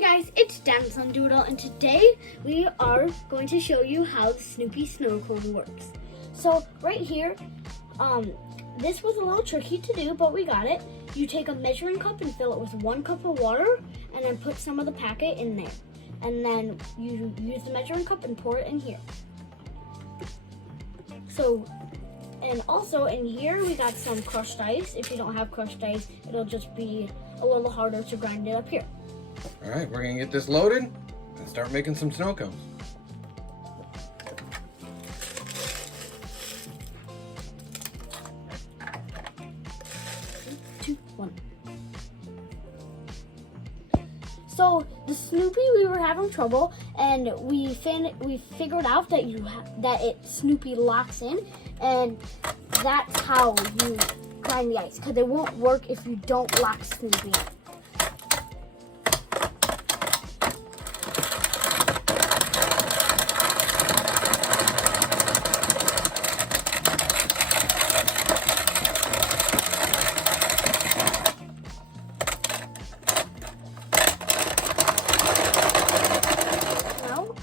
Hey guys, it's Damson Doodle, and today we are going to show you how the Snoopy Sno-Cone works. So right here, this was a little tricky to do, but we got it. You take a measuring cup and fill it with 1 cup of water, and then put some of the packet in there. And then you use the measuring cup and pour it in here. So, and also in here we got some crushed ice. If you don't have crushed ice, it'll just be a little harder to grind it up here. All right, we're gonna get this loaded and start making some snow cones. Three, 2, 1. So the Snoopy, we were having trouble, and we figured out that Snoopy locks in, and that's how you grind the ice, because it won't work if you don't lock Snoopy in.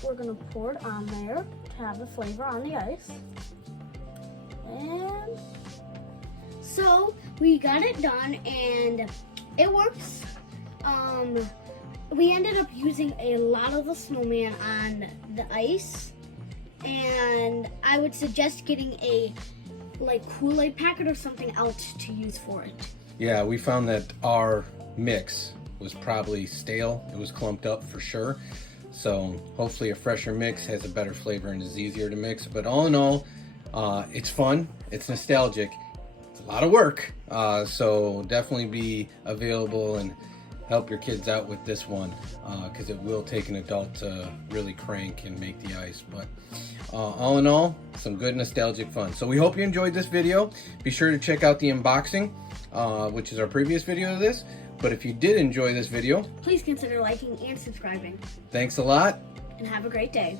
We're gonna pour it on there to have the flavor on the ice. And so we got it done, and it works. We ended up using a lot of the snowman on the ice, and I would suggest getting a Kool-Aid packet or something else to use for it. Yeah, we found that our mix was probably stale. It was clumped up for sure. So hopefully a fresher mix has a better flavor and is easier to mix. But all in all, it's fun, it's nostalgic, it's a lot of work. So definitely be available and help your kids out with this one, because it will take an adult to really crank and make the ice. But all in all, some good nostalgic fun. So we hope you enjoyed this video. Be sure to check out the unboxing, which is our previous video of this. But if you did enjoy this video, please consider liking and subscribing. Thanks a lot. And have a great day.